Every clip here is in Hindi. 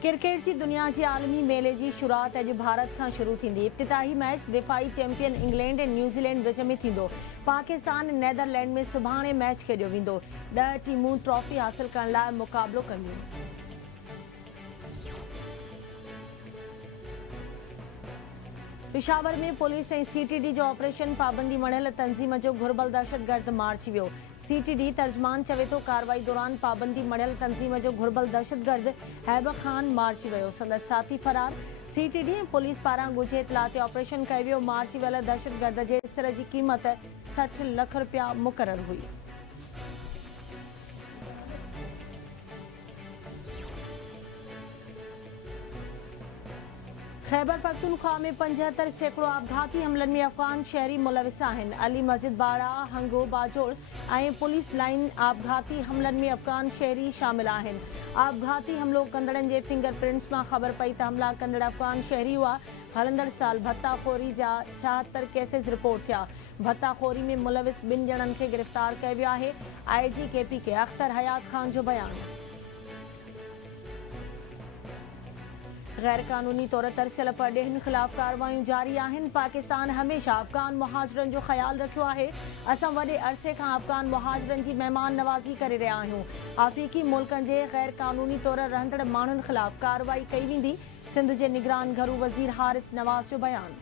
क्रिकेट की दुनिया की आलमी मेले की शुरुआत अज भारत का शुरू थी। इफ्तिताही मैच दिफाई चैंपियन इंग्लैंड और न्यूज़ीलैंड विच में थींदो। पाकिस्तान नीदरलैंड में सुभाणे मैच खेडियो वेंदो। 10 टीमूं ट्रॉफी हासिल करण लाइ मुक़ाबलो कंदियूं। पेशावर में पुलिस और CTD जो ऑपरेशन पाबंदी मणियल तंजीम जो घुरबल दहशतगर्द मारिजी वियो। CTD तर्जमान चवे तो कार्रवाई दौरान पाबंदी मणियल तंजीम जो घुरबल दहशतगर्द हैबर खान मारिजी वियो। संदसि साथी फरार। CTD और पुलिस पारां ॻुझे इतला ते ऑपरेशन कयो वियो। मारिजी वियल दहशतगर्द जे सिर की क़ीमत 60 लाख रुपया मुक़रर हुई। खैबर पख्तूनख्वा में 75 सैकड़ों आपघाती हमलन में अफगान शहरी मुलविस आहिनि। अली मस्जिद बाड़ा, हंगो, बाजोड़ और पुलिस लाइन आपघाती हमलन में अफगान शहरी शामिल आहिनि। आपघाती हमलो कंदड़नि जे फिंगरप्रिंट्स में खबर पई त हमला कंदड़ अफगान शहरी हुआ। हलंदड़ साल भत्ताखोरी जा 76 केसेस रिपोर्ट थिया। भत्ताखोरी में मुलविस 2 ॼणनि खे गिरफ़्तार कयो वियो आहे। IG KPK अख्तर हयात खान जो बयान। गैर कानूनी तौर तरसियल परडेहन खिलाफ कार्रवाई जारी आहिनि। पाकिस्तान हमेशा अफगान मुहाजिरनि जो ख्याल रखियो आहे। असां वॾे अरसे खां अफगान मुहाजिरनि जी महिमान नवाज़ी करे रहिया आहियूं। आफ़्रीकी मुल्कनि जे गैर कानूनी तौर रहंदड़ माण्हुनि खिलाफ कार्रवाई कई वेंदी। सिंध जे निगरान घरू वज़ीर हारिस नवाज़ जो बयान।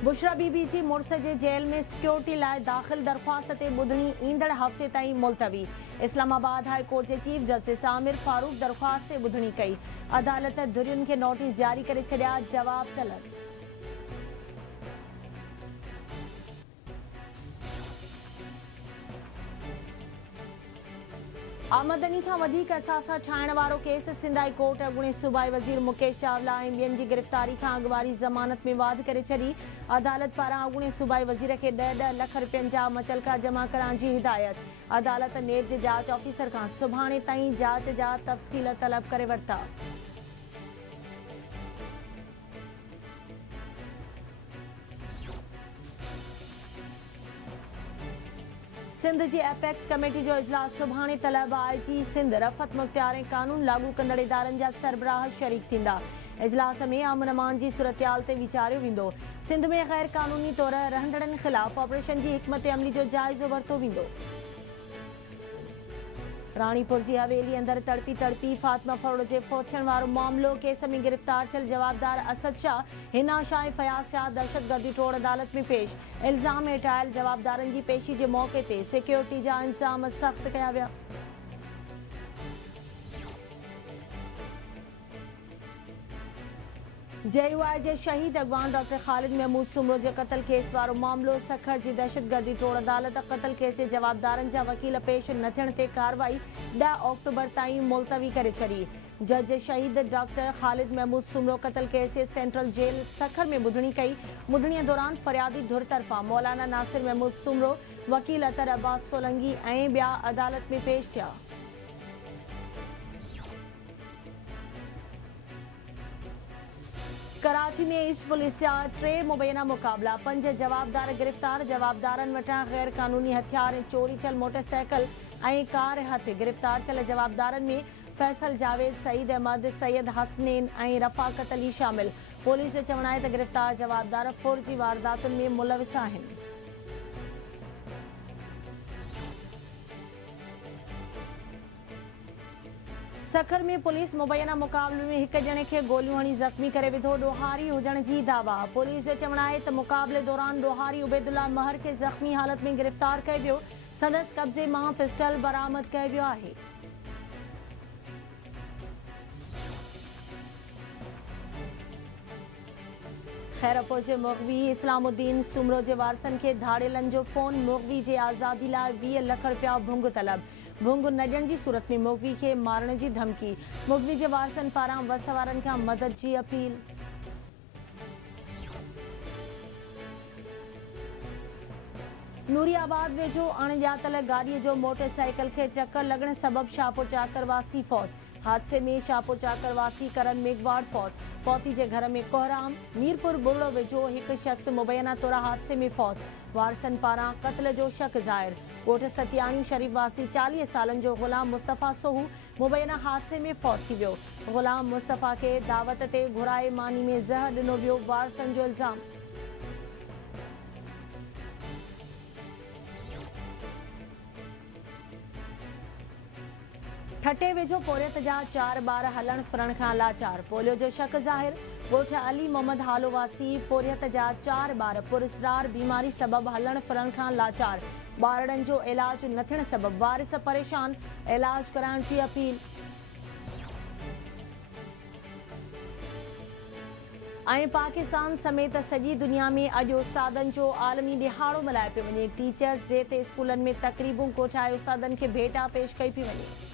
बुशरा बीबी जी मुड़स जे जेल में सिक्योरिटी लाइ दाख़िल दरख़्वास्त ते ॿुधणी ईंदड़ हफ़्ते ताईं मुलतवी। इस्लामाबाद हाई कोर्ट जे चीफ जस्टिस आमिर फारूक दरख़्वास्त ते ॿुधणी कई। अदालत धुरियुनि खे नोटिस जारी करे छॾिया। जवाब तलब। आमदनी खां वधीक असासा ठाहिण वारो केस सिंध हाई कोर्ट अॻूणे सूबाई वज़ीर मुकेश चावला ऐं ॿियनि जी गिरफ़्तारी खां अॻुवारी ज़मानत में वाध करे छॾी। अदालत पारां अॻूणे सूबाई वज़ीर खे 10 लाख रुपयनि जा मुचलका जमा करण जी हिदायत। अदालत नेब जे जांच ऑफिसर खां सुभाणे ताईं जांच जा तफ़सील तलब करे वरिता। सिंध जी एपेक्स कमेटी जो इजलास सुभाणे तलब। IG सिंध रफ़त मुख्तियार ऐं कानून लागू कंदड़ इदारनि जा सरबराह शरीक थींदा। इजलास में अमन अमान जी सूरतयाल ते वीचारियो वेंदो। सिंध में गैर कानूनी तौर रहंदड़नि खिलाफ़ ऑपरेशन जी हिकमत अमली जो जाइज़ो वरितो वेंदो। रानीपुर जी हवेली अंदर तड़पी फातिमा फरोड़ जे फौत थियण वारो मामलो। केस में गिरफ़्तार थियल जवाबदार असद शाह, हिना शाह ऐं फयाज़ शाह दहशतगर्दी टोड़ अदालत में पेश। इल्ज़ाम हेठायल जवाबदारनि जी पेशी जे मौक़े ते सिक्योरिटी जा इंतज़ाम सख़्त कया विया। JUI जे शहीद अॻवान डॉक्टर ख़ालिद महमूद सुमरो जे क़त्ल केस वारो मामलो। सखर जी दहशतगर्दी टोड़ अदालत क़त्ल केस जे जवाबदारनि जा वकील पेश न थियण ते कार्रवाई 10 अक्टूबर ताईं मुलतवी करे छॾी। जज शहीद डॉक्टर ख़ालिद महमूद सुमरो क़त्ल केस जे सेंट्रल जेल सखर में ॿुधणी कई। ॿुधणीअ दौरान फरियादी धुर तरफ़ां मौलाना नासिर महमूद सुमरो, वकील अतर अब्बास सोलंगी ऐं ॿिया अदालत में पेश थिया। कराची में ईस्ट पुलिस जा 3 मुबैना मुक़ाबला। 5 जवाबदार गिरफ़्तार। जवाबदारनि वटां गैर कानूनी हथियार ऐं चोरी थियल मोटरसाइकिल ऐं कार हथ। गिरफ़्तार थियल जवाबदारनि में फैसल जावेद, सईद अहमद, सैयद हसनैन ऐं रफ़ाकत अली शामिल। पुलिस जो चवणु आहे त गिरफ़्तार जवाबदार फौजी वारदातुनि में मुलविस आहिनि। सखर में पुलिस मुबैना मुक़ाबले में एक ॼणे खे गोलियूं हणी ज़ख़्मी करे विधो। ॾोहारी हुजण जी दावा। पुलिस जो चवणु आहे त मुक़ाबले दौरान ॾोहारी उबैदुल्ला महर खे ज़ख़्मी हालत में गिरफ़्तार कयो वियो। संदसि कब्ज़े मां पिस्टल बरामद कयो वियो आहे। खैरपुर जे मुग़वी इस्लामुद्दीन सुमरो जे वारसनि खे धाड़ेलनि जो फ़ोन। मुग़वी जे आज़ादी लाइ 20 लाख रुपया भुंग तलब। भुंग न ॾियण जी सूरत में मुग़वी खे मारण जी धमकी। मुग़वी जे वारसनि पारां बस वारनि खां मदद जी अपील। नूरियाबाद वेझो अणॼातल गाॾीअ जो मोटरसाइकिल खे टक्कर लॻण सबबि शाहपुर चाकर वासी फौत। हादसे में शाहपुर चाकर वासी करण मेघवाड़ फौत। फौती जे घर में कोहराम। मीरपुर बुरड़ो वेझो एक शख्स मुबैना तौर हादसे में फौत। वारसनि पारां क़त्ल जो शक ज़ाहिर। ॻोठ सतियाणी शरीफ़ वासी 40 सालनि जो ग़ुलाम मुस्तफ़ा सोहू मुबैना हादसे में फौत थी वियो। ग़ुलाम मुस्तफ़ा खे दावत ते घुराए मानी में ज़हर ॾिनो वियो, वारसनि जो इल्ज़ाम। ठटे वेझो पोरियत जा 4 ॿार हलण फिरण खां लाचार, पोलियो जो शक ज़ाहिर। ॻोठ अली मोहम्मद हालो वासी पोरियत जा 4 ॿार पुरस्रार बीमारी सबबि हलण फिरण खां लाचार। ॿारड़नि जो इलाज न थियण सबबि वारिस परेशान, इलाज कराइण जी अपील। पाकिस्तान समेत सॼी दुनिया में अॼु उस्तादनि जो आलमी ॾिहाड़ो मल्हायो पियो वञे। टीचर्स डे ते स्कूलनि में तक़रीबूं कोठाए उस्तादनि खे भेटा पेश कई पई वञे।